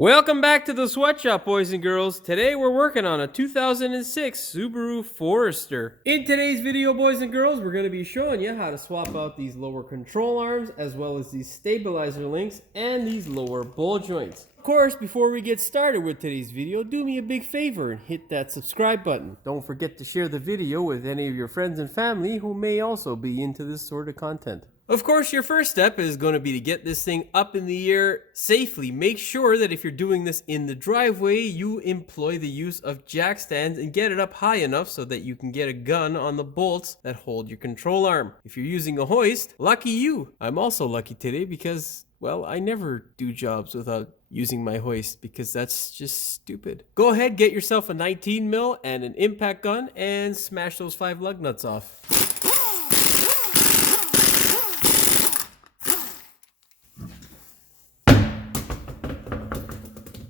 Welcome back to the sweatshop, boys and girls. Today we're working on a 2006 Subaru Forester. In today's video, boys and girls, we're going to be showing you how to swap out these lower control arms as well as these stabilizer links and these lower ball joints. Of course, before we get started with today's video, do me a big favor and hit that subscribe button. Don't forget to share the video with any of your friends and family who may also be into this sort of content. Of course, your first step is going to be to get this thing up in the air safely. Make sure that if you're doing this in the driveway, you employ the use of jack stands and get it up high enough so that you can get a gun on the bolts that hold your control arm. If you're using a hoist, lucky you. I'm also lucky today because, well, I never do jobs without using my hoist because that's just stupid. Go ahead, get yourself a 19 mil and an impact gun and smash those 5 lug nuts off.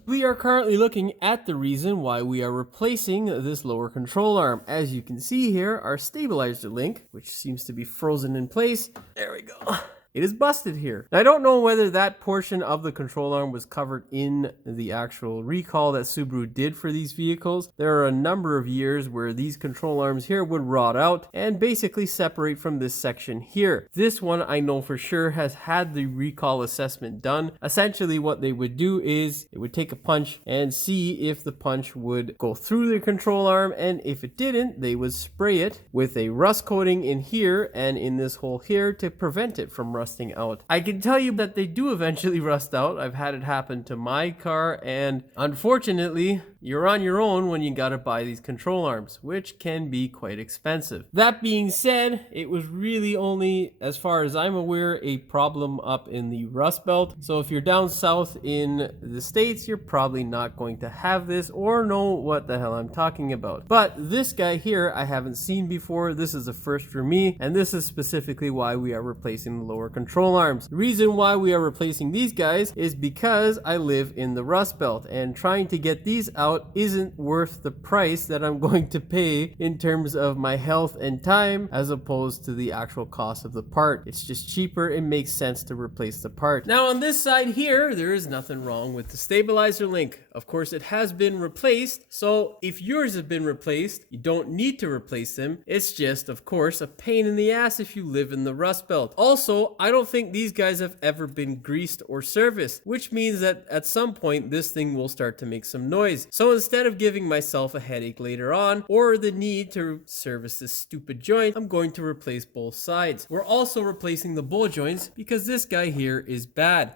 We are currently looking at the reason why we are replacing this lower control arm. As you can see here, our stabilizer link, which seems to be frozen in place, there we go. It is busted here. Now, I don't know whether that portion of the control arm was covered in the actual recall that Subaru did for these vehicles. There are a number of years where these control arms here would rot out and basically separate from this section here. This one I know for sure has had the recall assessment done. Essentially what they would do is they would take a punch and see if the punch would go through the control arm, and if it didn't, they would spray it with a rust coating in here and in this hole here to prevent it from rusting out. I can tell you that they do eventually rust out. I've had it happen to my car, and unfortunately, you're on your own when you gotta buy these control arms, which can be quite expensive. That being said, it was really only, as far as I'm aware, a problem up in the Rust Belt. So if you're down south in the States, you're probably not going to have this or know what the hell I'm talking about. But this guy here, I haven't seen before. This is a first for me, and this is specifically why we are replacing the lower control arms. The reason why we are replacing these guys is because I live in the Rust Belt, and trying to get these out isn't worth the price that I'm going to pay in terms of my health and time as opposed to the actual cost of the part. It's just cheaper. It makes sense to replace the part. Now on this side here, there is nothing wrong with the stabilizer link. Of course, it has been replaced, so if yours have been replaced, you don't need to replace them. It's just, of course, a pain in the ass if you live in the Rust Belt. Also, I don't think these guys have ever been greased or serviced, which means that at some point this thing will start to make some noise. So instead of giving myself a headache later on or the need to service this stupid joint, I'm going to replace both sides. We're also replacing the ball joints because this guy here is bad.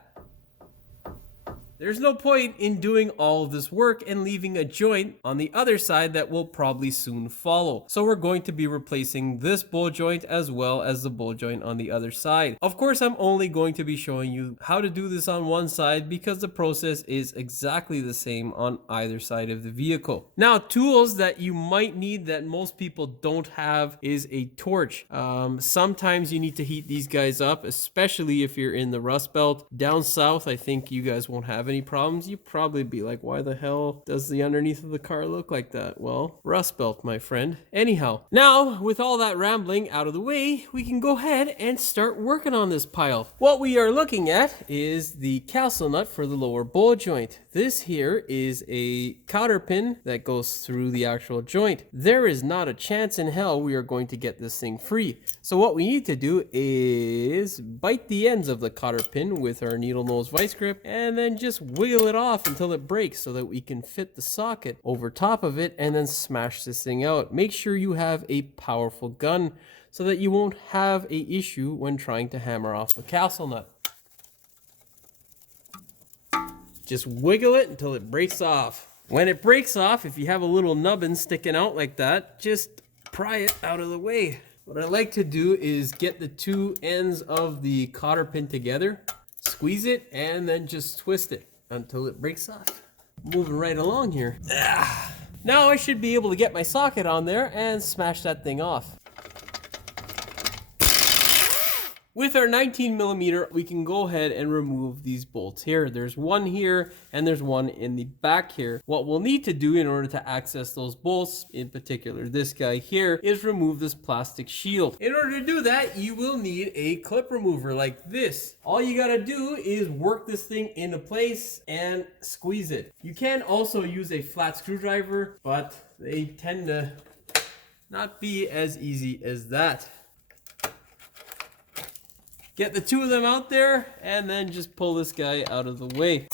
There's no point in doing all of this work and leaving a joint on the other side that will probably soon follow. So we're going to be replacing this ball joint as well as the ball joint on the other side. Of course, I'm only going to be showing you how to do this on one side because the process is exactly the same on either side of the vehicle. Now, tools that you might need that most people don't have is a torch. Sometimes you need to heat these guys up, especially if you're in the Rust Belt. Down south, I think you guys won't have any problems. You probably be like, why the hell does the underneath of the car look like that? Well, Rust Belt, my friend. Anyhow, now with all that rambling out of the way, we can go ahead and start working on this pile. What we are looking at is the castle nut for the lower ball joint. This here is a cotter pin that goes through the actual joint. There is not a chance in hell we are going to get this thing free. So what we need to do is bite the ends of the cotter pin with our needle nose vice grip and then just wiggle it off until it breaks so that we can fit the socket over top of it and then smash this thing out. Make sure you have a powerful gun so that you won't have an issue when trying to hammer off the castle nut. Just wiggle it until it breaks off. When it breaks off, if you have a little nubbin sticking out like that, just pry it out of the way. What I like to do is get the two ends of the cotter pin together, squeeze it, and then just twist it until it breaks off. Moving right along here. Now I should be able to get my socket on there and smash that thing off. With our 19mm, we can go ahead and remove these bolts here. There's one here and there's one in the back here. What we'll need to do in order to access those bolts, in particular this guy here, is remove this plastic shield. In order to do that, you will need a clip remover like this. All you gotta do is work this thing into place and squeeze it. You can also use a flat screwdriver, but they tend to not be as easy as that. Get the two of them out there and then just pull this guy out of the way.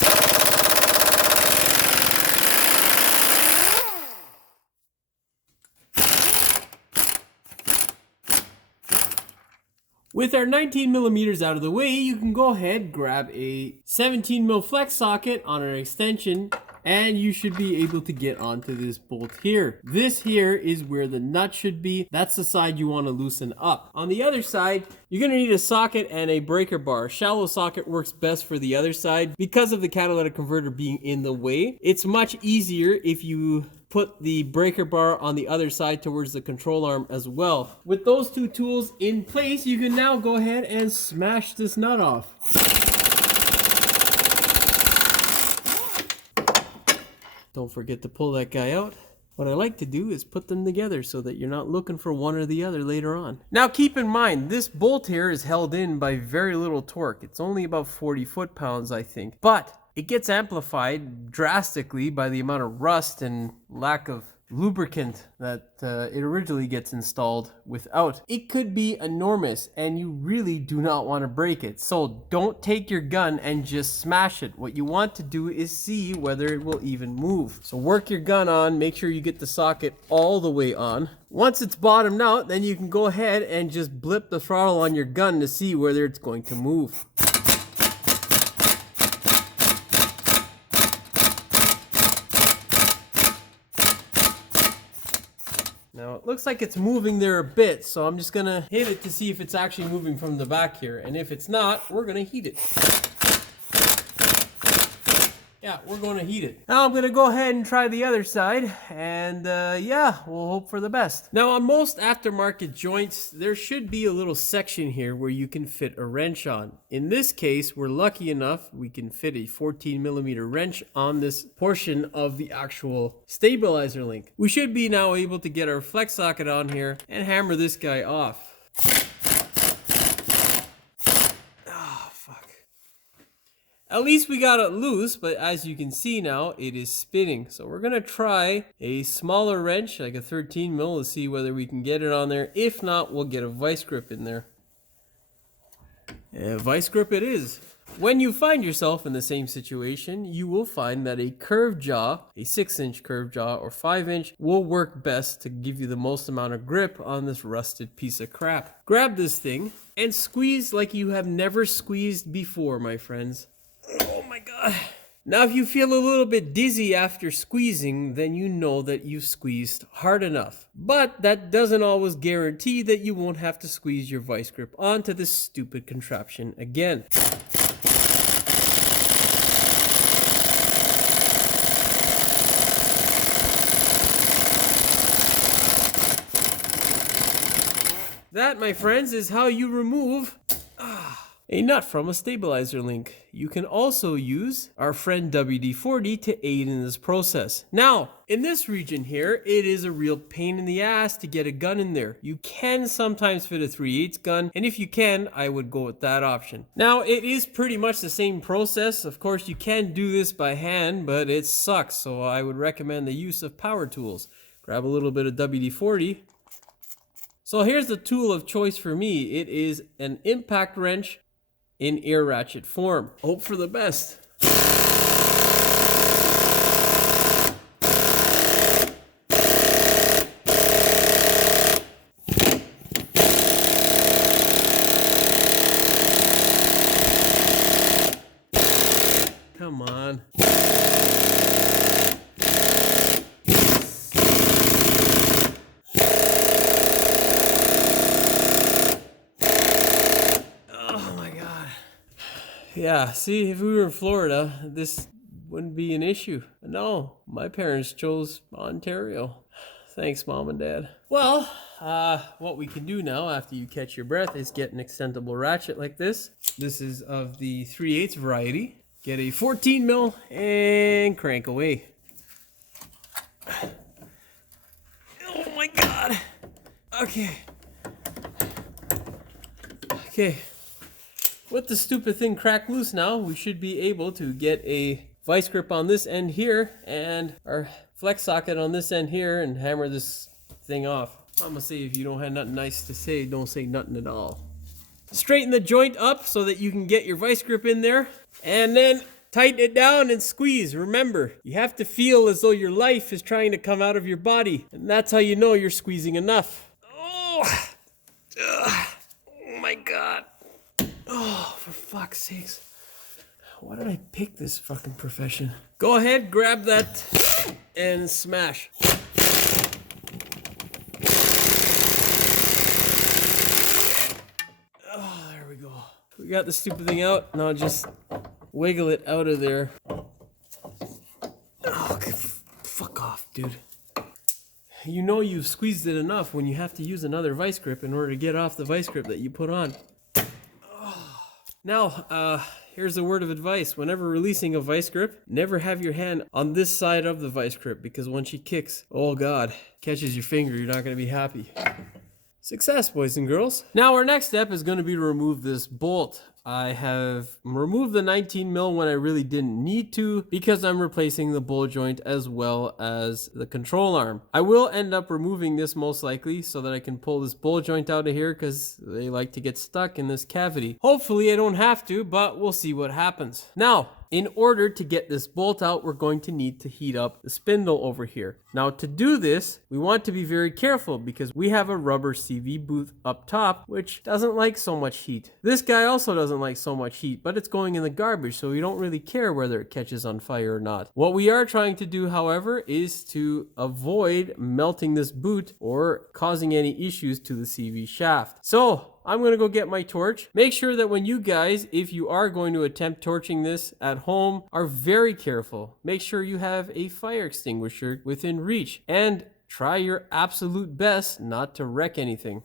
With our 19mm out of the way, you can go ahead, grab a 17mm flex socket on an extension, and you should be able to get onto this bolt here. This here is where the nut should be. That's the side you want to loosen up. On the other side, you're going to need a socket and a breaker bar. Shallow socket works best for the other side because of the catalytic converter being in the way. It's much easier if you put the breaker bar on the other side towards the control arm as well. With those two tools in place, you can now go ahead and smash this nut off. Don't forget to pull that guy out. What I like to do is put them together so that you're not looking for one or the other later on. Now keep in mind, this bolt here is held in by very little torque. It's only about 40 foot-pounds, I think. But it gets amplified drastically by the amount of rust and lack of lubricant that it originally gets installed without. It could be enormous and you really do not want to break it. So don't take your gun and just smash it. What you want to do is see whether it will even move. So work your gun on, make sure you get the socket all the way on. Once it's bottomed out, then you can go ahead and just blip the throttle on your gun to see whether it's going to move. Now it looks like it's moving there a bit, so I'm just gonna hit it to see if it's actually moving from the back here. And if it's not, we're gonna heat it. Yeah, we're gonna heat it. Now I'm gonna go ahead and try the other side, and yeah, we'll hope for the best. Now on most aftermarket joints, there should be a little section here where you can fit a wrench on. In this case, we're lucky enough we can fit a 14mm wrench on this portion of the actual stabilizer link. We should be now able to get our flex socket on here and hammer this guy off. At least we got it loose, but as you can see now, it is spinning. So we're gonna try a smaller wrench, like a 13mm, to see whether we can get it on there. If not, we'll get a vice grip in there. Yeah, vice grip it is. When you find yourself in the same situation, you will find that a curved jaw, a 6-inch curved jaw or 5-inch, will work best to give you the most amount of grip on this rusted piece of crap. Grab this thing and squeeze like you have never squeezed before, my friends. Oh my God. Now if you feel a little bit dizzy after squeezing, then you know that you squeezed hard enough. But that doesn't always guarantee that you won't have to squeeze your vice grip onto this stupid contraption again. That, my friends, is how you remove a nut from a stabilizer link. You can also use our friend WD-40 to aid in this process. Now, in this region here, it is a real pain in the ass to get a gun in there. You can sometimes fit a 3/8 gun, and if you can, I would go with that option. Now, it is pretty much the same process. Of course, you can do this by hand, but it sucks, so I would recommend the use of power tools. Grab a little bit of WD-40. So here's the tool of choice for me. It is an impact wrench in air ratchet form. Hope for the best. Come on. Yeah, see, if we were in Florida, this wouldn't be an issue. No, my parents chose Ontario. Thanks, Mom and Dad. Well, what we can do now after you catch your breath is get an extendable ratchet like this. This is of the 3/8 variety. Get a 14 mil and crank away. Oh my God. Okay. Okay. With the stupid thing cracked loose now, we should be able to get a vice grip on this end here and our flex socket on this end here and hammer this thing off. I'm gonna say if you don't have nothing nice to say, don't say nothing at all. Straighten the joint up so that you can get your vice grip in there and then tighten it down and squeeze. Remember, you have to feel as though your life is trying to come out of your body, and that's how you know you're squeezing enough. Oh, oh my God. Oh, for fuck's sakes. Why did I pick this fucking profession? Go ahead, grab that and smash. Oh, there we go. We got the stupid thing out. Now just wiggle it out of there. Oh, okay. Fuck off, dude. You know you've squeezed it enough when you have to use another vice grip in order to get off the vice grip that you put on. Now, here's a word of advice. Whenever releasing a vice grip, never have your hand on this side of the vice grip, because when she kicks, oh God, catches your finger, you're not going to be happy. Success, boys and girls. Now, our next step is going to be to remove this bolt. I have removed the 19 mil when I really didn't need to because I'm replacing the bolt joint as well as the control arm. I will end up removing this most likely so that I can pull this bolt joint out of here because they like to get stuck in this cavity. Hopefully I don't have to, but we'll see what happens. Now, in order to get this bolt out, we're going to need to heat up the spindle over here. Now, to do this, we want to be very careful because we have a rubber CV boot up top, which doesn't like so much heat. This guy also doesn't like so much heat, but it's going in the garbage, so we don't really care whether it catches on fire or not. What we are trying to do, however, is to avoid melting this boot or causing any issues to the CV shaft. So, I'm going to go get my torch. Make sure that when you guys, if you are going to attempt torching this at home, are very careful. Make sure you have a fire extinguisher within reach and try your absolute best not to wreck anything.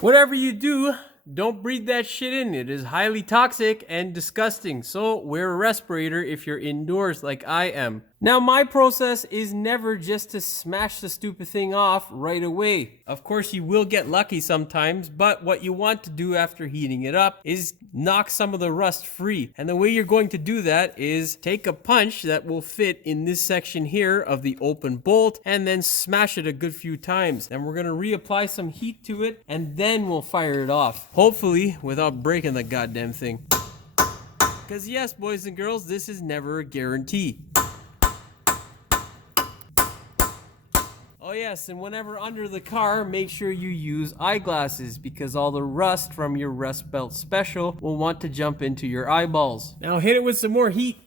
Whatever you do, don't breathe that shit in. It is highly toxic and disgusting. So wear a respirator if you're indoors like I am. Now, my process is never just to smash the stupid thing off right away. Of course, you will get lucky sometimes, but what you want to do after heating it up is knock some of the rust free. And the way you're going to do that is take a punch that will fit in this section here of the open bolt and then smash it a good few times. Then we're going to reapply some heat to it and then we'll fire it off. Hopefully without breaking the goddamn thing. Because yes, boys and girls, this is never a guarantee. Oh yes, and whenever under the car, make sure you use eyeglasses because all the rust from your rust belt special will want to jump into your eyeballs. Now hit it with some more heat.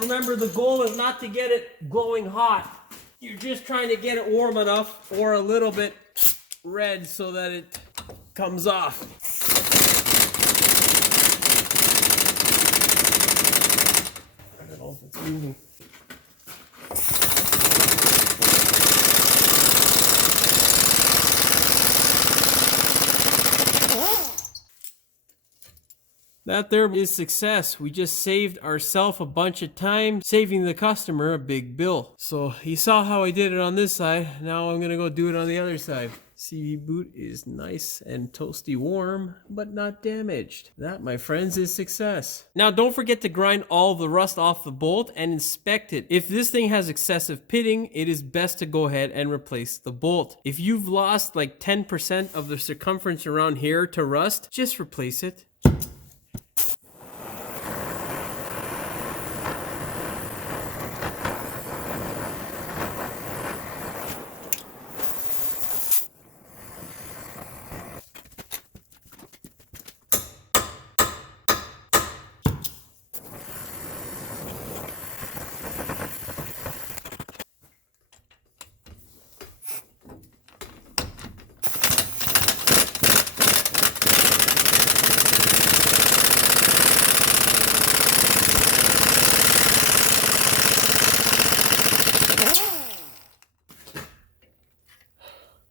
Remember, the goal is not to get it glowing hot. You're just trying to get it warm enough or a little bit red so that it comes off. I don't know if it's moving. That there is success. We just saved ourselves a bunch of time, saving the customer a big bill. So you saw how I did it on this side. Now I'm gonna go do it on the other side. CV boot is nice and toasty warm, but not damaged. That, my friends, is success. Now don't forget to grind all the rust off the bolt and inspect it. If this thing has excessive pitting, it is best to go ahead and replace the bolt. If you've lost like 10% of the circumference around here to rust, just replace it.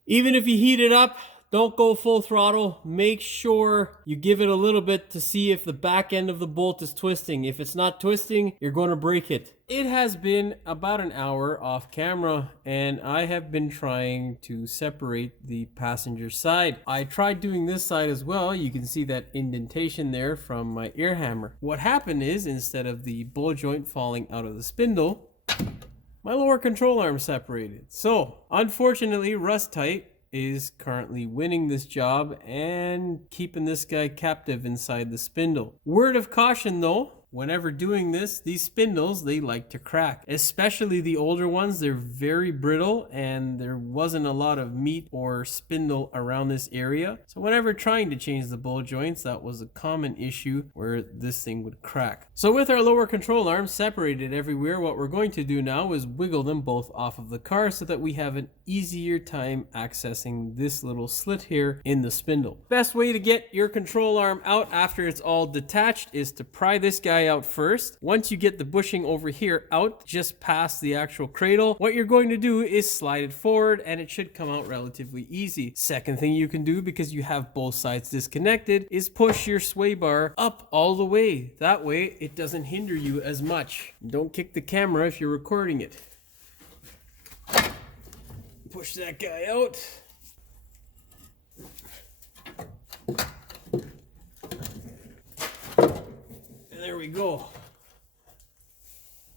Even if you heat it up, don't go full throttle. Make sure you give it a little bit to see if the back end of the bolt is twisting. If it's not twisting, you're going to break it. It has been about an hour off camera and I have been trying to separate the passenger side. I tried doing this side as well. You can see that indentation there from my ear hammer. What happened is, instead of the ball joint falling out of the spindle, my lower control arm separated. So, unfortunately, Rust Tight is currently winning this job and keeping this guy captive inside the spindle. Word of caution though, whenever doing this, these spindles, they like to crack. Especially the older ones, they're very brittle and there wasn't a lot of meat or spindle around this area. So whenever trying to change the ball joints, that was a common issue where this thing would crack. So with our lower control arms separated everywhere, what we're going to do now is wiggle them both off of the car so that we have an easier time accessing this little slit here in the spindle. Best way to get your control arm out after it's all detached is to pry this guy out first. Once you get the bushing over here out, just past the actual cradle, what you're going to do is slide it forward and it should come out relatively easy. Second thing you can do, because you have both sides disconnected, is push your sway bar up all the way. That way it doesn't hinder you as much. Don't kick the camera if you're recording it. Push that guy out. There we go.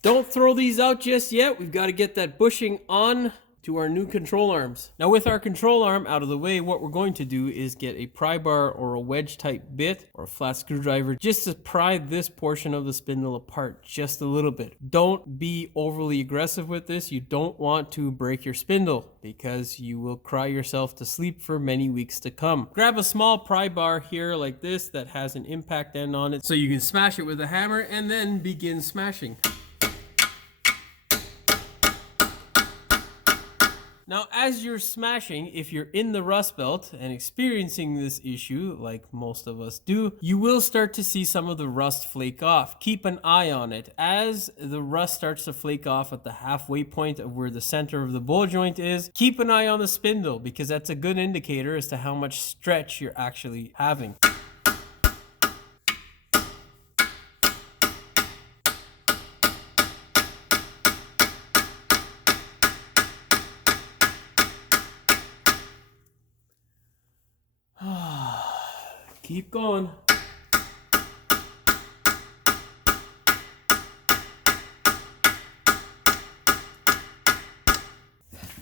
Don't throw these out just yet. We've got to get that bushing on to our new control arms. Now with our control arm out of the way, what we're going to do is get a pry bar or a wedge type bit or a flat screwdriver just to pry this portion of the spindle apart just a little bit. Don't be overly aggressive with this. You don't want to break your spindle because you will cry yourself to sleep for many weeks to come. Grab a small pry bar here like this that has an impact end on it so you can smash it with a hammer and then begin smashing. Now, as you're smashing, if you're in the rust belt and experiencing this issue, like most of us do, you will start to see some of the rust flake off. Keep an eye on it. As the rust starts to flake off at the halfway point of where the center of the ball joint is, keep an eye on the spindle because that's a good indicator as to how much stretch you're actually having. Keep going.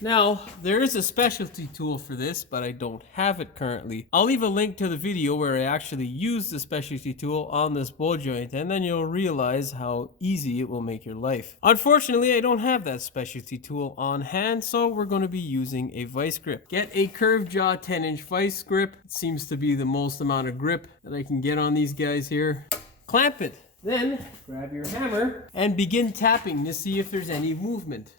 Now, there is a specialty tool for this, but I don't have it currently. I'll leave a link to the video where I actually use the specialty tool on this ball joint, and then you'll realize how easy it will make your life. Unfortunately, I don't have that specialty tool on hand, so we're going to be using a vice grip. Get a curved jaw 10-inch vice grip. It seems to be the most amount of grip that I can get on these guys here. Clamp it Then grab your hammer and begin tapping to see if there's any movement.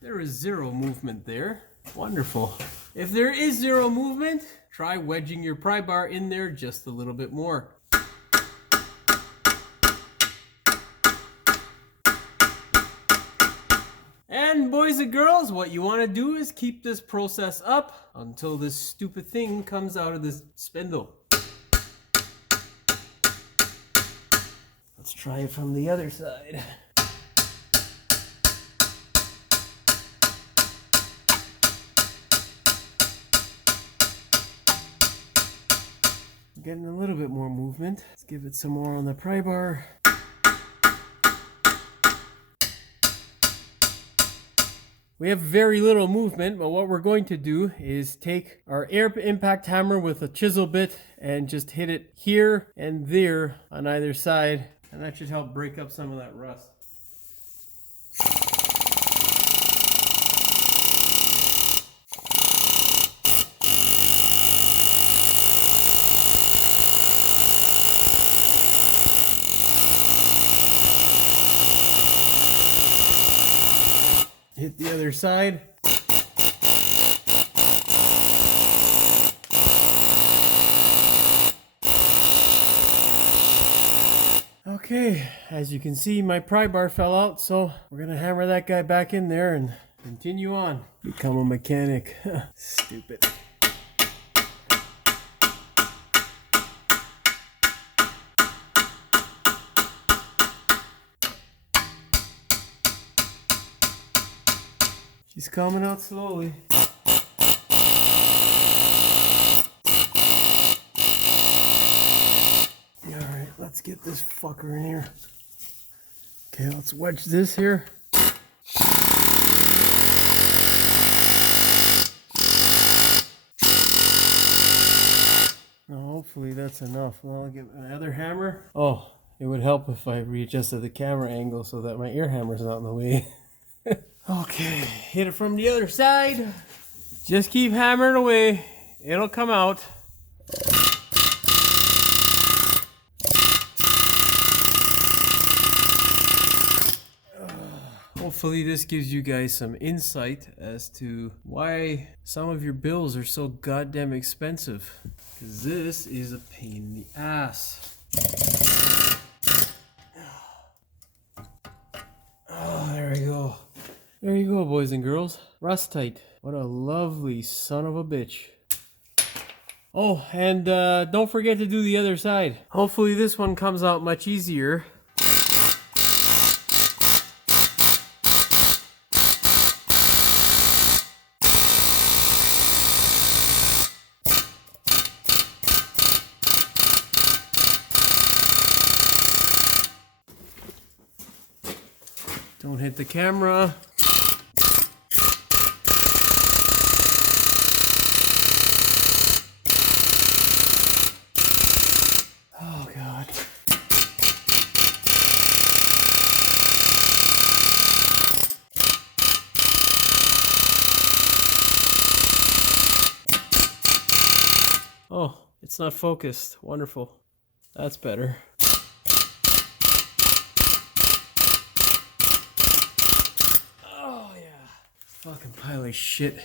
There is zero movement there. Wonderful. If there is zero movement, try wedging your pry bar in there just a little bit more. And boys and girls, what you want to do is keep this process up until this stupid thing comes out of this spindle. Let's try it from the other side. Getting a little bit more movement. Let's give it some more on the pry bar. We have very little movement, but what we're going to do is take our air impact hammer with a chisel bit and just hit it here and there on either side, and that should help break up some of that rust. Hit the other side. Okay, as you can see, my pry bar fell out, so we're gonna hammer that guy back in there and continue on. Become a mechanic. Stupid. She's coming out slowly. Alright, let's get this fucker in here. Okay, let's wedge this here. Now, hopefully that's enough. Well, I'll get my other hammer. Oh, it would help if I readjusted the camera angle so that my ear hammer's not in the way. Okay, hit it from the other side. Just keep hammering away. It'll come out. Hopefully this gives you guys some insight as to why some of your bills are so goddamn expensive. Because this is a pain in the ass. Oh, there we go. There you go, boys and girls. Rust tight. What a lovely son of a bitch. Oh, and don't forget to do the other side. Hopefully this one comes out much easier. Don't hit the camera. Oh God. Oh, it's not focused. Wonderful. That's better. Fucking pile of shit.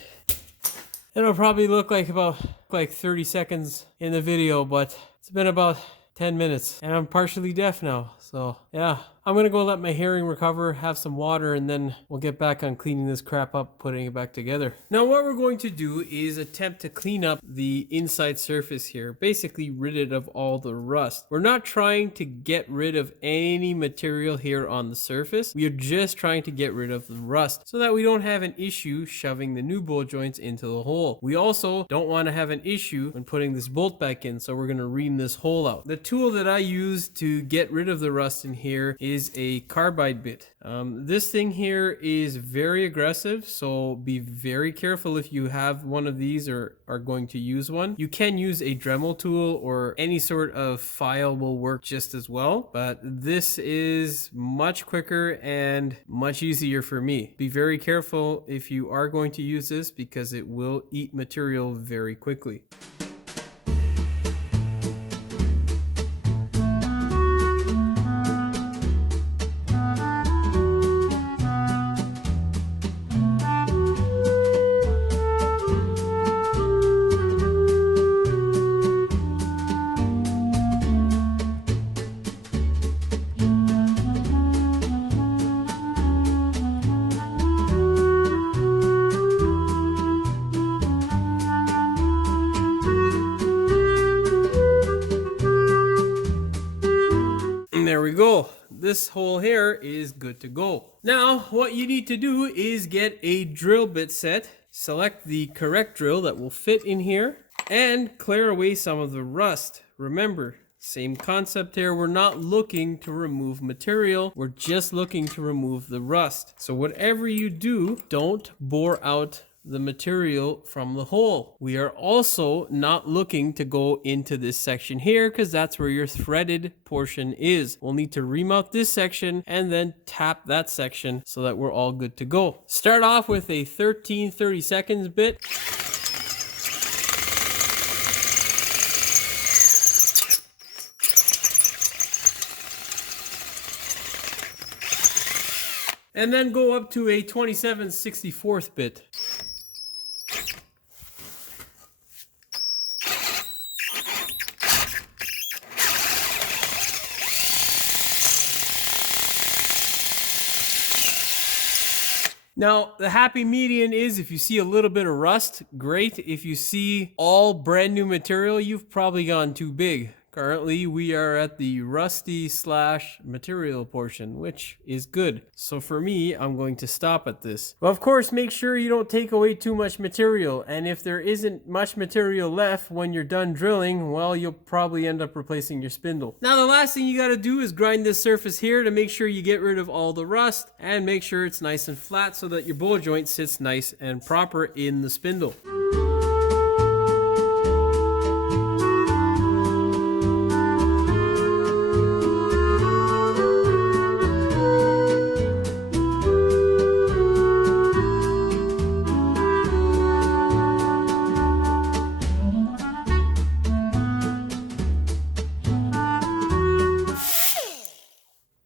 It'll probably look like about 30 seconds in the video, but it's been about 10 minutes and I'm partially deaf now. So yeah, I'm gonna go let my hearing recover, have some water, and then we'll get back on cleaning this crap up, putting it back together. Now what we're going to do is attempt to clean up the inside surface here, basically rid it of all the rust. We're not trying to get rid of any material here on the surface. We are just trying to get rid of the rust so that we don't have an issue shoving the new bolt joints into the hole. We also don't want to have an issue when putting this bolt back in, so we're going to ream this hole out. The tool that I use to get rid of the rust in here is a carbide bit. This thing here is very aggressive, so be very careful if you have one of these or are going to use one. You can use a Dremel tool or any sort of file will work just as well, but this is much quicker and much easier for me. Be very careful if you are going to use this because it will eat material very quickly. this hole here is good to go. Now, what you need to do is get a drill bit set, select the correct drill that will fit in here, and clear away some of the rust. Remember, same concept here. We're not looking to remove material. We're just looking to remove the rust. So whatever you do, don't bore out the material from the hole. We are also not looking to go into this section here because that's where your threaded portion is. We'll need to remount this section and then tap that section so that we're all good to go. Start off with a 13/32 bit. And then go up to a 27/64 bit. Now, the happy median is if you see a little bit of rust, great. If you see all brand new material, you've probably gone too big. Currently, we are at the rusty / material portion, which is good. So for me, I'm going to stop at this. Well, of course, make sure you don't take away too much material. And if there isn't much material left when you're done drilling, well, you'll probably end up replacing your spindle. Now, the last thing you got to do is grind this surface here to make sure you get rid of all the rust and make sure it's nice and flat so that your bowl joint sits nice and proper in the spindle.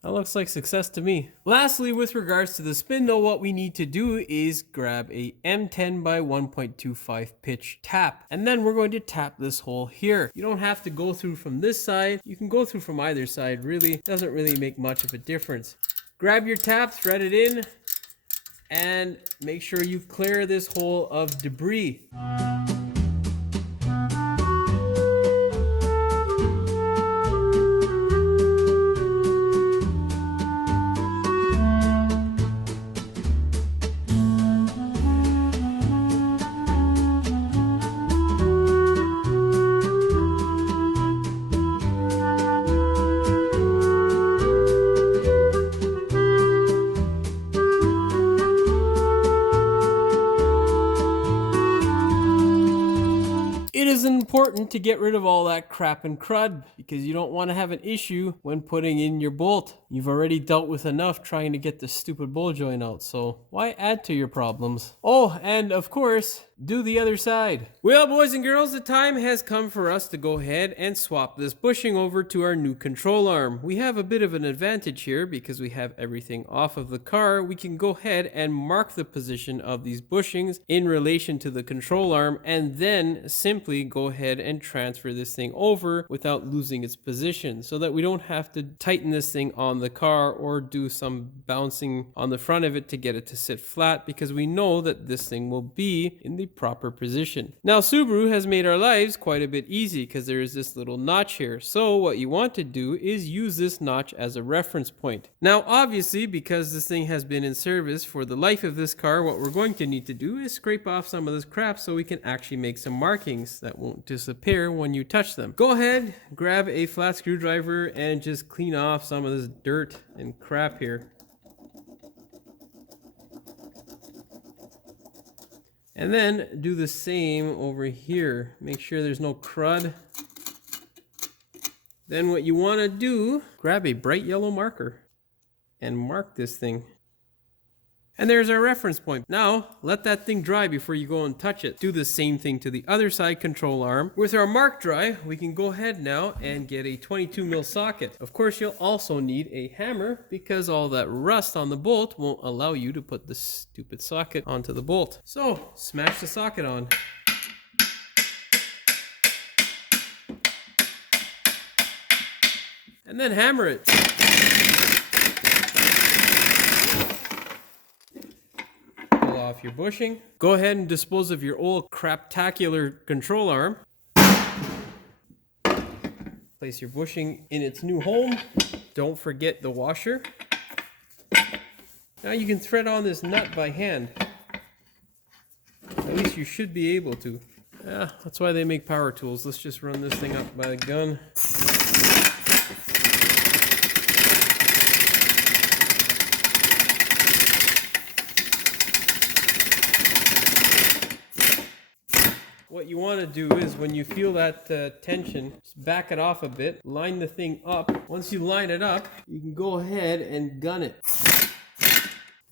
Looks like success to me. Lastly, with regards to the spindle, what we need to do is grab a M10 by 1.25 pitch tap, and then we're going to tap this hole here. You don't have to go through from this side. You can go through from either side, really. It doesn't really make much of a difference. Grab your tap, thread it in, and make sure you clear this hole of debris. It is important to get rid of all that crap and crud because you don't want to have an issue when putting in your bolt. You've already dealt with enough trying to get the stupid bowl joint out, so why add to your problems? Oh, and of course, do the other side. Well, boys and girls, the time has come for us to go ahead and swap this bushing over to our new control arm. We have a bit of an advantage here because we have everything off of the car. We can go ahead and mark the position of these bushings in relation to the control arm and then simply go ahead and transfer this thing over without losing its position so that we don't have to tighten this thing on the car or do some bouncing on the front of it to get it to sit flat because we know that this thing will be in the proper position. Now, Subaru has made our lives quite a bit easy because there is this little notch here. So what you want to do is use this notch as a reference point. Now, obviously, because this thing has been in service for the life of this car, what we're going to need to do is scrape off some of this crap so we can actually make some markings that won't disappear when you touch them. Go ahead, grab a flat screwdriver and just clean off some of this dirt and crap here. And then do the same over here. Make sure there's no crud. Then what you want to do, grab a bright yellow marker and mark this thing. And there's our reference point. Now, let that thing dry before you go and touch it. Do the same thing to the other side control arm. With our mark dry, we can go ahead now and get a 22mm socket. Of course, you'll also need a hammer because all that rust on the bolt won't allow you to put the stupid socket onto the bolt. So, smash the socket on. And then hammer it. Off your bushing. Go ahead and dispose of your old craptacular control arm. Place your bushing in its new home. Don't forget the washer. Now you can thread on this nut by hand. At least you should be able to. Yeah, that's why they make power tools. Let's just run this thing up by the gun. What you want to do is when you feel that tension, just back it off a bit, line the thing up. Once you line it up, you can go ahead and gun it.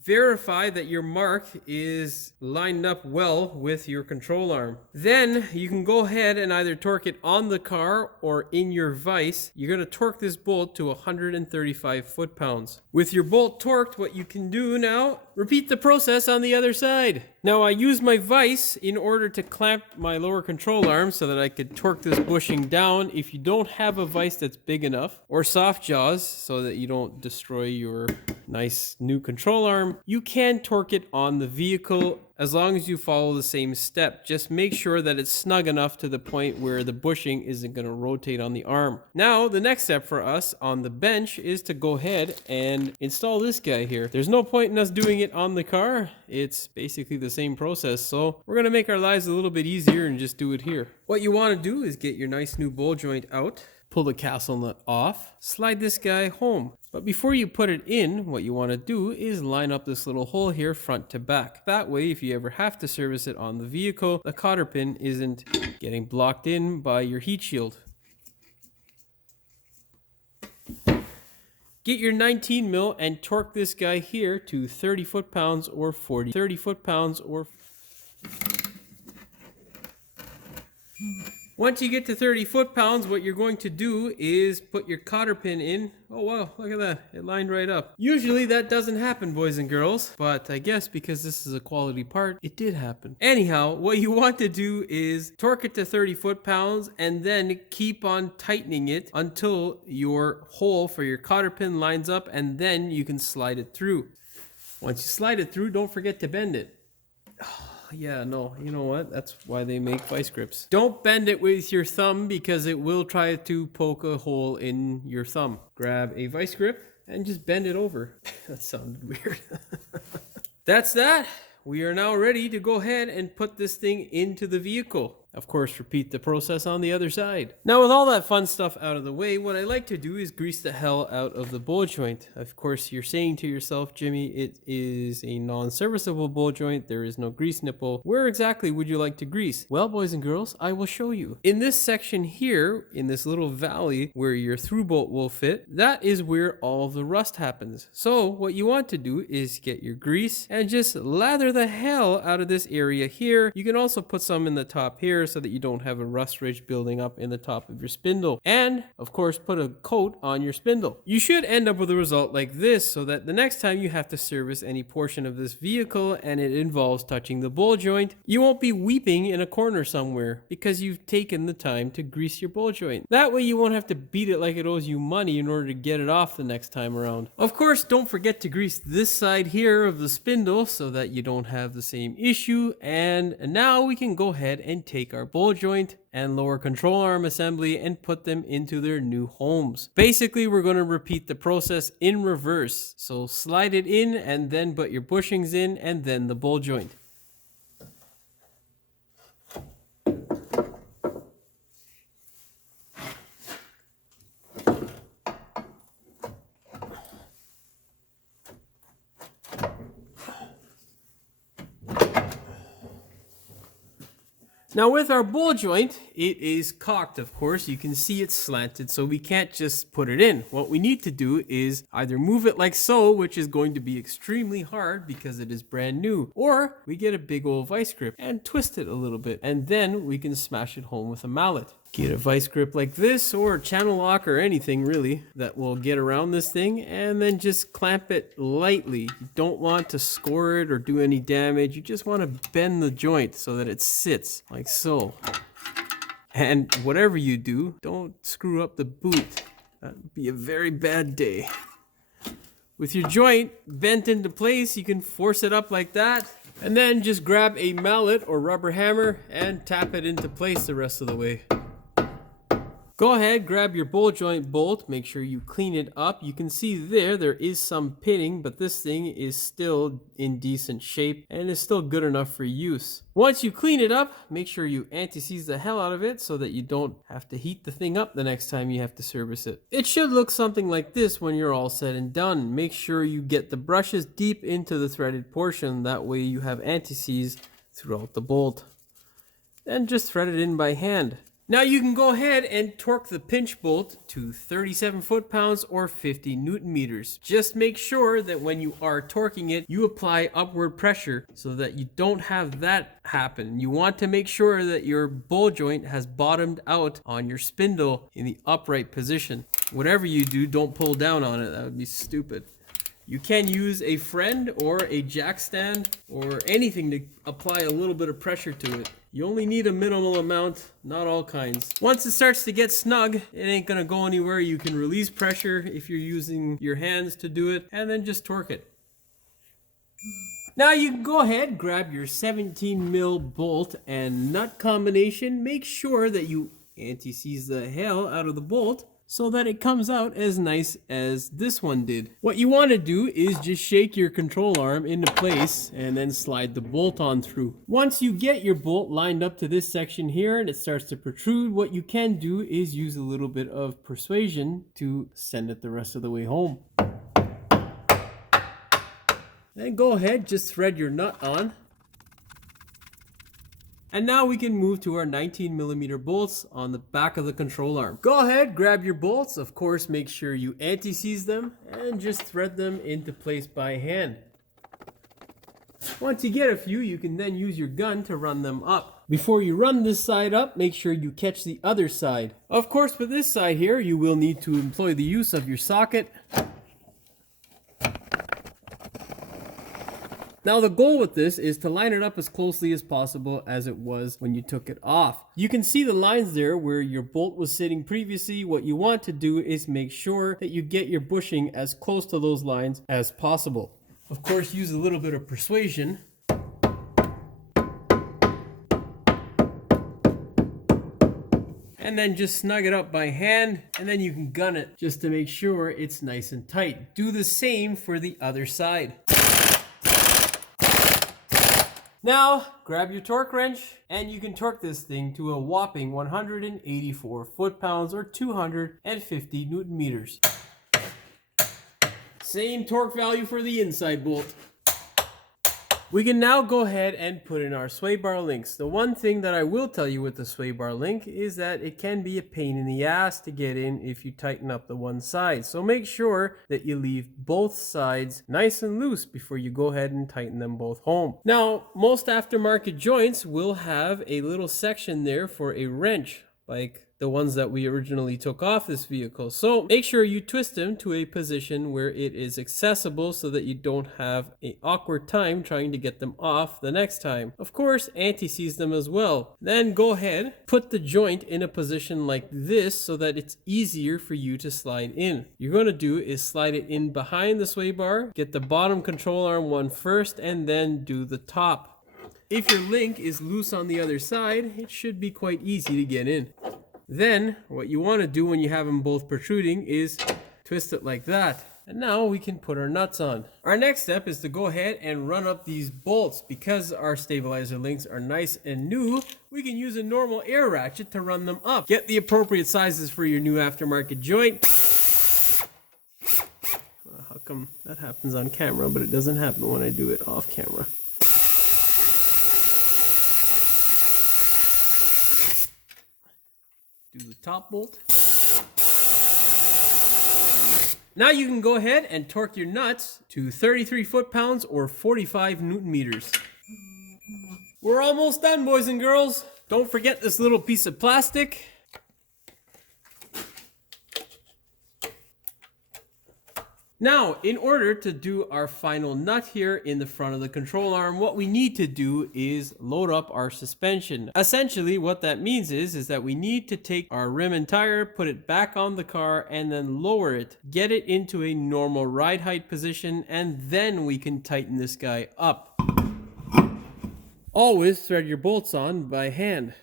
Verify that your mark is lined up well with your control arm. Then you can go ahead and either torque it on the car or in your vise. You're going to torque this bolt to 135 foot-pounds. With your bolt torqued, what you can do now, repeat the process on the other side. Now I use my vise in order to clamp my lower control arm so that I could torque this bushing down. If you don't have a vise that's big enough, or soft jaws so that you don't destroy your nice new control arm, you can torque it on the vehicle as long as you follow the same step. Just make sure that it's snug enough to the point where the bushing isn't going to rotate on the arm. Now, the next step for us on the bench is to go ahead and install this guy here. There's no point in us doing it on the car. It's basically the same process. So we're going to make our lives a little bit easier and just do it here. What you want to do is get your nice new bowl joint out. Pull the castle nut off, slide this guy home. But before you put it in, what you want to do is line up this little hole here front to back. That way, if you ever have to service it on the vehicle, the cotter pin isn't getting blocked in by your heat shield. Get your 19 mil and torque this guy here to 30 foot-pounds or 40. 30 foot-pounds or... Once you get to 30 foot-pounds, what you're going to do is put your cotter pin in. Oh wow, look at that. It lined right up. Usually that doesn't happen, boys and girls, but I guess because this is a quality part, it did happen. Anyhow, what you want to do is torque it to 30 foot-pounds and then keep on tightening it until your hole for your cotter pin lines up, and then you can slide it through. Once you slide it through, don't forget to bend it. Yeah, no, you know what? That's why they make vice grips. Don't bend it with your thumb because it will try to poke a hole in your thumb. Grab a vice grip and just bend it over. That sounded weird. That's that. We are now ready to go ahead and put this thing into the vehicle. Of course, repeat the process on the other side. Now, with all that fun stuff out of the way, what I like to do is grease the hell out of the bowl joint. Of course, you're saying to yourself, Jimmy, it is a non-serviceable bowl joint. There is no grease nipple. Where exactly would you like to grease? Well, boys and girls, I will show you. In this section here, in this little valley where your through bolt will fit, that is where all the rust happens. So what you want to do is get your grease and just lather the hell out of this area here. You can also put some in the top here so that you don't have a rust ridge building up in the top of your spindle. And of course, put a coat on your spindle. You should end up with a result like this so that the next time you have to service any portion of this vehicle and it involves touching the bowl joint, you won't be weeping in a corner somewhere because you've taken the time to grease your bowl joint. That way you won't have to beat it like it owes you money in order to get it off the next time around. Of course, don't forget to grease this side here of the spindle so that you don't have the same issue. And now we can go ahead and take our bowl joint and lower control arm assembly and put them into their new homes. Basically, we're going to repeat the process in reverse. So slide it in and then put your bushings in and then the bowl joint. Now with our bowl joint, it is cocked, of course. You can see it's slanted, so we can't just put it in. What we need to do is either move it like so, which is going to be extremely hard because it is brand new, or we get a big old vice grip and twist it a little bit, and then we can smash it home with a mallet. Get a vice grip like this or a channel lock or anything really that will get around this thing, and then just clamp it lightly. You don't want to score it or do any damage. You just want to bend the joint so that it sits like so. And whatever you do, don't screw up the boot. That would be a very bad day. With your joint bent into place, you can force it up like that. And then just grab a mallet or rubber hammer and tap it into place the rest of the way. Go ahead, grab your ball joint bolt, make sure you clean it up. You can see there is some pitting, but this thing is still in decent shape and is still good enough for use. Once you clean it up, make sure you anti-seize the hell out of it so that you don't have to heat the thing up the next time you have to service it. It should look something like this when you're all said and done. Make sure you get the brushes deep into the threaded portion, that way you have anti-seize throughout the bolt. Then just thread it in by hand. Now you can go ahead and torque the pinch bolt to 37 foot-pounds or 50 newton meters. Just make sure that when you are torquing it, you apply upward pressure so that you don't have that happen. You want to make sure that your ball joint has bottomed out on your spindle in the upright position. Whatever you do, don't pull down on it. That would be stupid. You can use a friend or a jack stand or anything to apply a little bit of pressure to it. You only need a minimal amount, not all kinds. Once it starts to get snug, it ain't gonna go anywhere. You can release pressure if you're using your hands to do it, and then just torque it. Now you can go ahead, grab your 17 mil bolt and nut combination. Make sure that you anti-seize the hell out of the bolt so that it comes out as nice as this one did. What you want to do is just shake your control arm into place and then slide the bolt on through. Once you get your bolt lined up to this section here and it starts to protrude, what you can do is use a little bit of persuasion to send it the rest of the way home. Then go ahead, just thread your nut on. And now we can move to our 19mm bolts on the back of the control arm. Go ahead, grab your bolts. Of course, make sure you anti-seize them and just thread them into place by hand. Once you get a few, you can then use your gun to run them up. Before you run this side up, make sure you catch the other side. Of course, for this side here, you will need to employ the use of your socket. Now the goal with this is to line it up as closely as possible as it was when you took it off. You can see the lines there where your bolt was sitting previously. What you want to do is make sure that you get your bushing as close to those lines as possible. Of course, use a little bit of persuasion. And then just snug it up by hand, and then you can gun it just to make sure it's nice and tight. Do the same for the other side. Now, grab your torque wrench, and you can torque this thing to a whopping 184 foot-pounds or 250 newton meters. Same torque value for the inside bolt. We can now go ahead and put in our sway bar links. The one thing that I will tell you with the sway bar link is that it can be a pain in the ass to get in if you tighten up the one side. So make sure that you leave both sides nice and loose before you go ahead and tighten them both home. Now, most aftermarket joints will have a little section there for a wrench, like the ones that we originally took off this vehicle. So make sure you twist them to a position where it is accessible so that you don't have an awkward time trying to get them off the next time. Of course, anti-seize them as well. Then go ahead, put the joint in a position like this so that it's easier for you to slide in. You're going to do is slide it in behind the sway bar, get the bottom control arm one first, and then do the top. If your link is loose on the other side, it should be quite easy to get in. Then, what you want to do when you have them both protruding is twist it like that. And now we can put our nuts on. Our next step is to go ahead and run up these bolts. Because our stabilizer links are nice and new, we can use a normal air ratchet to run them up. Get the appropriate sizes for your new aftermarket joint. How come that happens on camera, but it doesn't happen when I do it off camera? Do the top bolt. Now you can go ahead and torque your nuts to 33 foot-pounds or 45 newton meters. We're almost done, boys and girls. Don't forget this little piece of plastic. Now, in order to do our final nut here in the front of the control arm, what we need to do is load up our suspension. Essentially, what that means is that we need to take our rim and tire, put it back on the car, and then lower it. Get it into a normal ride height position, and then we can tighten this guy up. Always thread your bolts on by hand.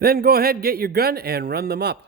Then go ahead, get your gun and run them up.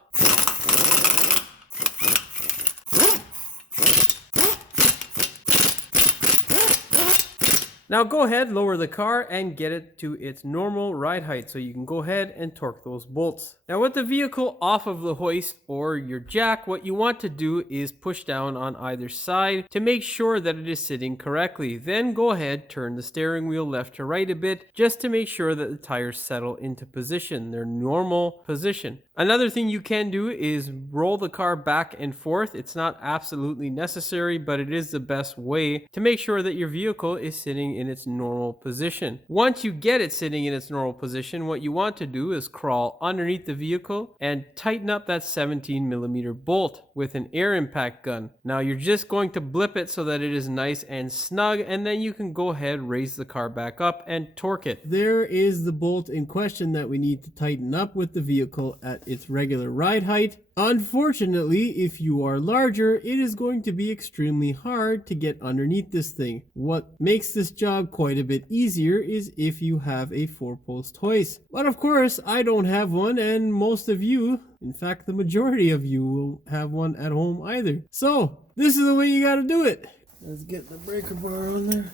Now go ahead, lower the car and get it to its normal ride height so you can go ahead and torque those bolts. Now with the vehicle off of the hoist or your jack, what you want to do is push down on either side to make sure that it is sitting correctly. Then go ahead, turn the steering wheel left to right a bit just to make sure that the tires settle into position, their normal position. Another thing you can do is roll the car back and forth. It's not absolutely necessary, but it is the best way to make sure that your vehicle is sitting in its normal position. Once you get it sitting in its normal position, what you want to do is crawl underneath the vehicle and tighten up that 17mm bolt with an air impact gun. Now you're just going to blip it so that it is nice and snug, and then you can go ahead, raise the car back up and torque it. There is the bolt in question that we need to tighten up with the vehicle at its regular ride height. Unfortunately, if you are larger, it is going to be extremely hard to get underneath this thing. What makes this job quite a bit easier is if you have a 4-post hoist. But of course, I don't have one, and most of you, in fact the majority of you, will have one at home either. So, this is the way you gotta do it. Let's get the breaker bar on there.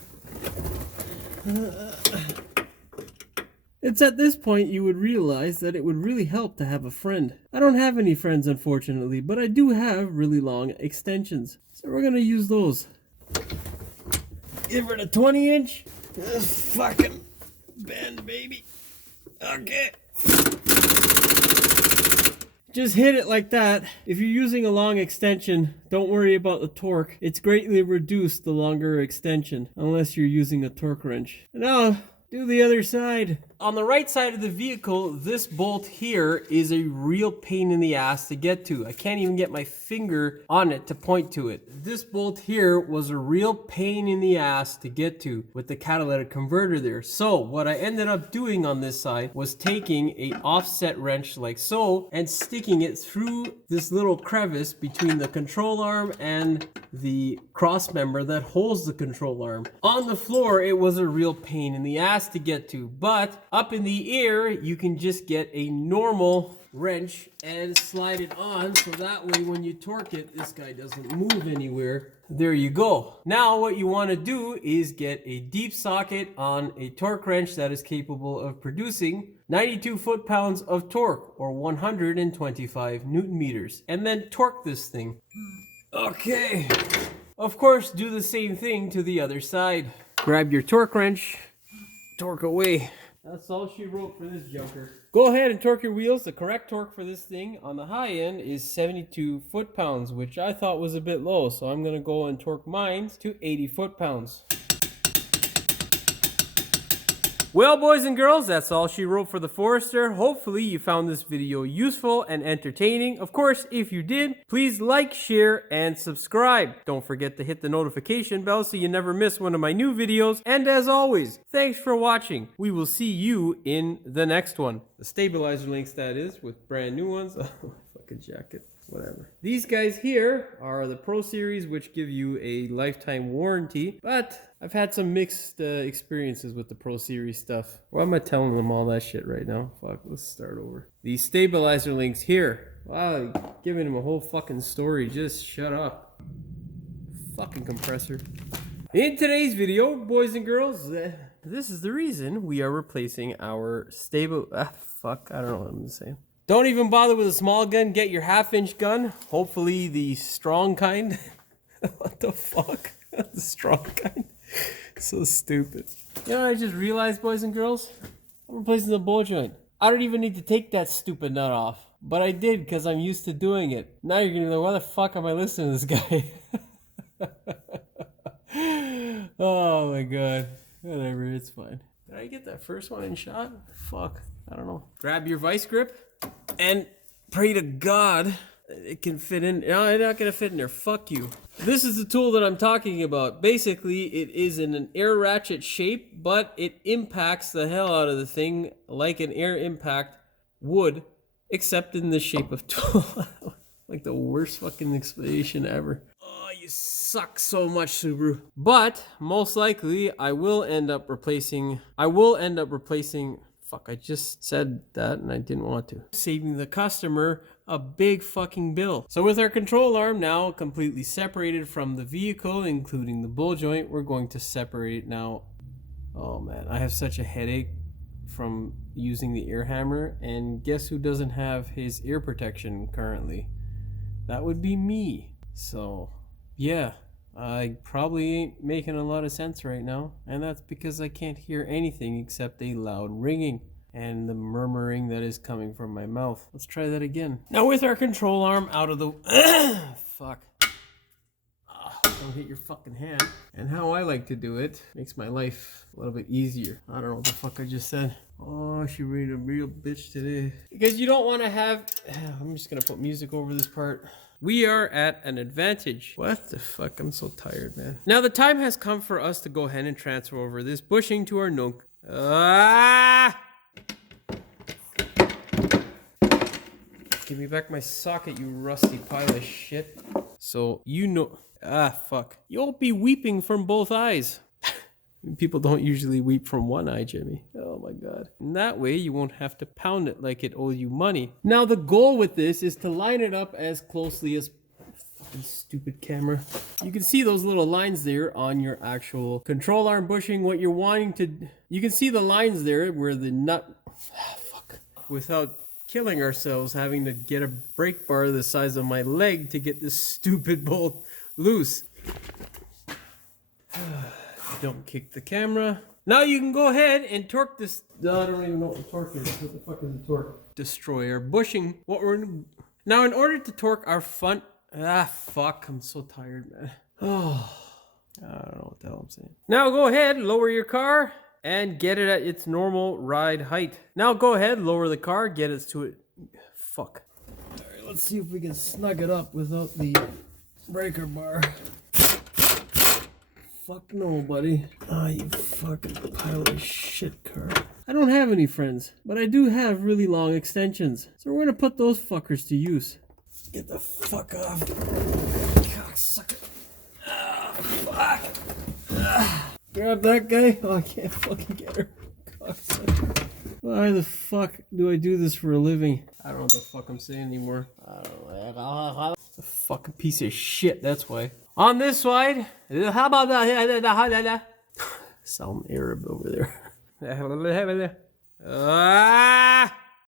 It's at this point you would realize that it would really help to have a friend. I don't have any friends, unfortunately, but I do have really long extensions. So we're gonna use those. Give her the 20-inch. This fucking bend, baby. Okay. Just hit it like that. If you're using a long extension, don't worry about the torque. It's greatly reduced the longer extension, unless you're using a torque wrench. Now, do the other side. On the right side of the vehicle, this bolt here is a real pain in the ass to get to. I can't even get my finger on it to point to it. This bolt here was a real pain in the ass to get to with the catalytic converter there. So what I ended up doing on this side was taking a offset wrench like so and sticking it through this little crevice between the control arm and the cross member that holds the control arm. On the floor, it was a real pain in the ass to get to, but up in the air, you can just get a normal wrench and slide it on, so that way when you torque it, this guy doesn't move anywhere. There you go. Now what you want to do is get a deep socket on a torque wrench that is capable of producing 92 foot-pounds of torque, or 125 newton meters, and then torque this thing. Okay. Of course, do the same thing to the other side. Grab your torque wrench, torque away. That's all she wrote for this junker. Go ahead and torque your wheels. The correct torque for this thing on the high end is 72 foot-pounds, which I thought was a bit low. So I'm going to go and torque mine to 80 foot-pounds. Well, boys and girls, that's all she wrote for the Forester. Hopefully you found this video useful and entertaining. Of course, if you did, please like, share, and subscribe. Don't forget to hit the notification bell so you never miss one of my new videos. And as always, thanks for watching. We will see you in the next one. The stabilizer links, that is, with brand new ones. Oh, fucking jacket. Whatever. These guys here are the Pro Series, which give you a lifetime warranty, but I've had some mixed experiences with the Pro Series stuff. Why am I telling them all that shit right now? Fuck, let's start over. These stabilizer links here. Wow, giving him a whole fucking story. Just shut up. Fucking compressor. In today's video, boys and girls, this is the reason we are replacing our fuck, I don't know what I'm saying. Don't even bother with a small gun. Get your 1/2-inch gun. Hopefully the strong kind. What the fuck? The strong kind. So stupid. You know what I just realized, boys and girls? I'm replacing the ball joint. I don't even need to take that stupid nut off. But I did because I'm used to doing it. Now you're going to be like, why the fuck am I listening to this guy? Oh my god. Whatever, it's fine. Did I get that first one in shot? Fuck. I don't know. Grab your vice grip. And pray to God it can fit in. No, it's not going to fit in there. Fuck you. This is the tool that I'm talking about. Basically, it is in an air ratchet shape, but it impacts the hell out of the thing like an air impact would, except in the shape of tool. Like the worst fucking explanation ever. Oh, you suck so much, Subaru. But most likely, I will end up replacing Fuck, I just said that and I didn't want to. Saving the customer a big fucking bill. So with our control arm now completely separated from the vehicle, including the ball joint, we're going to separate it now. Oh man, I have such a headache from using the ear hammer, and guess who doesn't have his ear protection currently? That would be me. So yeah, I probably ain't making a lot of sense right now, and that's because I can't hear anything except a loud ringing and the murmuring that is coming from my mouth. Let's try that again. Now with our control arm out of the fuck. Don't hit your fucking hand. And how I like to do it makes my life a little bit easier. I don't know what the fuck I just said. Oh, she being a real bitch today. Because you don't want to have... I'm just going to put music over this part. We are at an advantage. What the fuck? I'm so tired, man. Now the time has come for us to go ahead and transfer over this bushing to our nunk. Give me back my socket, you rusty pile of shit. So, you know... fuck. You'll be weeping from both eyes. People don't usually weep from one eye, Jimmy. Oh my god. And that way you won't have to pound it like it owes you money. Now the goal with this is to line it up as closely as... Fucking stupid camera. You can see those little lines there on your actual control arm bushing. What you're wanting to... You can see the lines there where the nut... fuck. Without killing ourselves having to get a brake bar the size of my leg to get this stupid bolt loose. Don't kick the camera. Now you can go ahead and torque this. No, I don't even know what the torque is. What the fuck is the torque? Destroy our bushing. Now in order to torque our front... fuck. I'm so tired, man. Oh, I don't know what the hell I'm saying. Now go ahead, lower your car and get it at its normal ride height. Now go ahead, lower the car, get it to it. Fuck. All right, let's see if we can snug it up without the breaker bar. Fuck no, buddy. Ah, you fucking pile of shit car. I don't have any friends, but I do have really long extensions. So we're gonna put those fuckers to use. Get the fuck off. Cocksucker. Ah, fuck. Ah. Grab that guy. Oh, I can't fucking get her. Cocksucker. Why the fuck do I do this for a living? I don't know what the fuck I'm saying anymore. I don't know. A fucking piece of shit, that's why. On this side, how about that? Sound Arab over there.